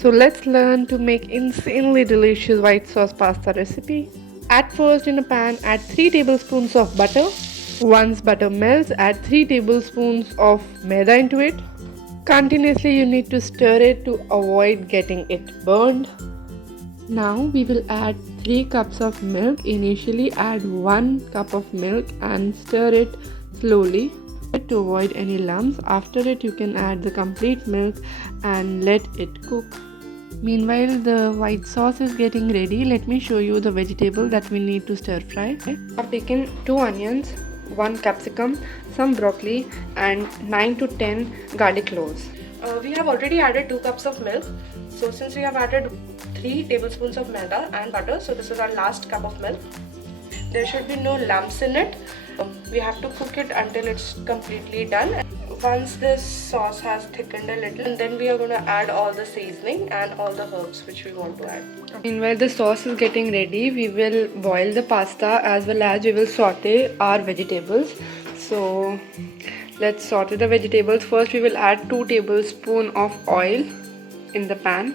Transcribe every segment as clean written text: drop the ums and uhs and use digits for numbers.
So let's learn to make insanely delicious white sauce pasta recipe. At first in a pan add 3 tablespoons of butter. Once butter melts, add 3 tablespoons of maida into it. Continuously you need to stir it to avoid getting it burned. Now we will add 3 cups of milk. Initially add 1 cup of milk and stir it slowly to avoid any lumps. After it you can add the complete milk and let it cook. Meanwhile the white sauce is getting ready. Let me show you the vegetable that we need to stir fry. I've taken 2 onions, 1 capsicum, some broccoli and 9 to 10 garlic cloves. We have already added 2 cups of milk. So since we have added 3 tablespoons of maida and butter, so this is our last cup of milk. There should be no lumps in it. We have to cook it until it's completely done. Once this sauce has thickened a little, and then we are going to add all the seasoning and all the herbs which we want to add. Meanwhile the sauce is getting ready, we will boil the pasta as well as we will saute our vegetables. So let's saute the vegetables. First we will add 2 tablespoons of oil in the pan.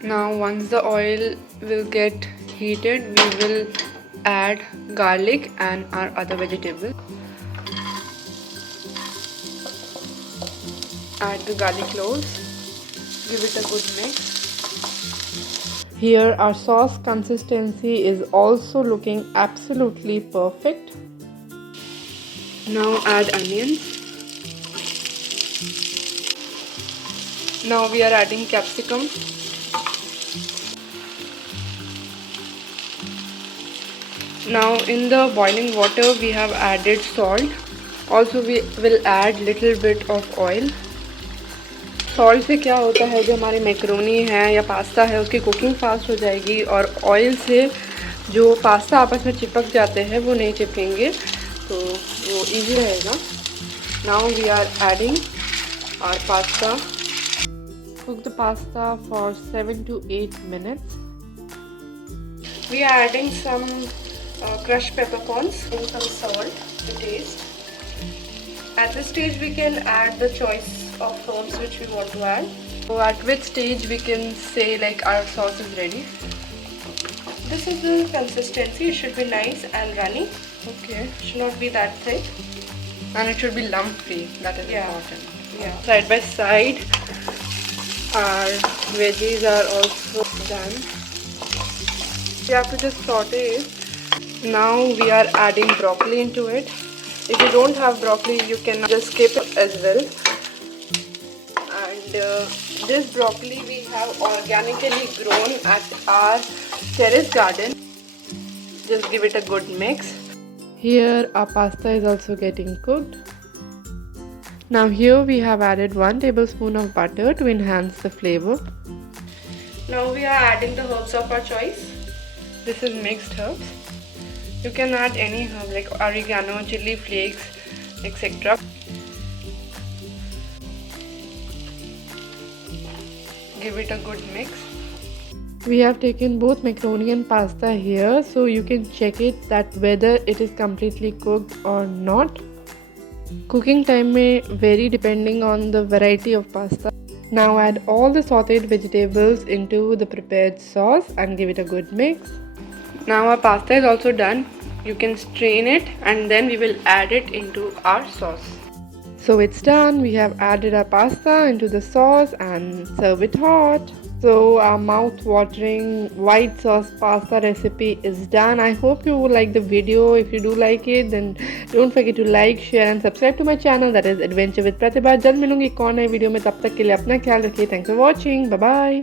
Now once the oil will get heated, we will add garlic and our other vegetables. Add the garlic cloves. Give it a good mix. Here our sauce consistency is also looking absolutely perfect. Now add onions. Now we are adding capsicum. Now in the boiling water we have added salt. Also we will add little bit of oil. Salt से क्या होता है, जो हमारी macaroni है या pasta है उसकी कुकिंग फास्ट हो जाएगी और ऑयल से जो पास्ता आपस में चिपक जाते हैं वो नहीं चिपकेंगे, तो वो इजी रहेगा. Now we are adding our pasta. Cook the pasta for 7 to 8 minutes. We are adding some crushed peppercorns and some salt to taste. At this stage we can add the choice of herbs which we want to add. So at which stage we can say like our sauce is ready? This is the consistency. It should be nice and runny. Okay. It should not be that thick. And it should be lump free. That is important. Yeah. Side by side our veggies are also done. We have to just saute it. Now we are adding broccoli into it. If you don't have broccoli you can just skip it as well. And this broccoli we have organically grown at our terrace garden. Just give it a good mix. Here our pasta is also getting cooked. Now here we have added 1 tablespoon of butter to enhance the flavor. Now we are adding the herbs of our choice. This is mixed herbs. You can add any herb like oregano, chili flakes, etc. Give it a good mix. We have taken both macaroni and pasta here, so you can check it that whether it is completely cooked or not. Cooking time may vary depending on the variety of pasta. Now add all the sauteed vegetables into the prepared sauce and give it a good mix. Now our pasta is also done. You can strain it and then we will add it into our sauce. So it's done. We have added our pasta into the sauce and serve it hot. So our mouth-watering white sauce pasta recipe is done. I hope you like the video. If you do like it, then don't forget to like, share and subscribe to my channel. That is Adventure with Pratibha. जल्द मिलूंगी एक और नए video में. तब तक के लिए अपना ख्याल रखिए. Thanks for watching. Bye bye.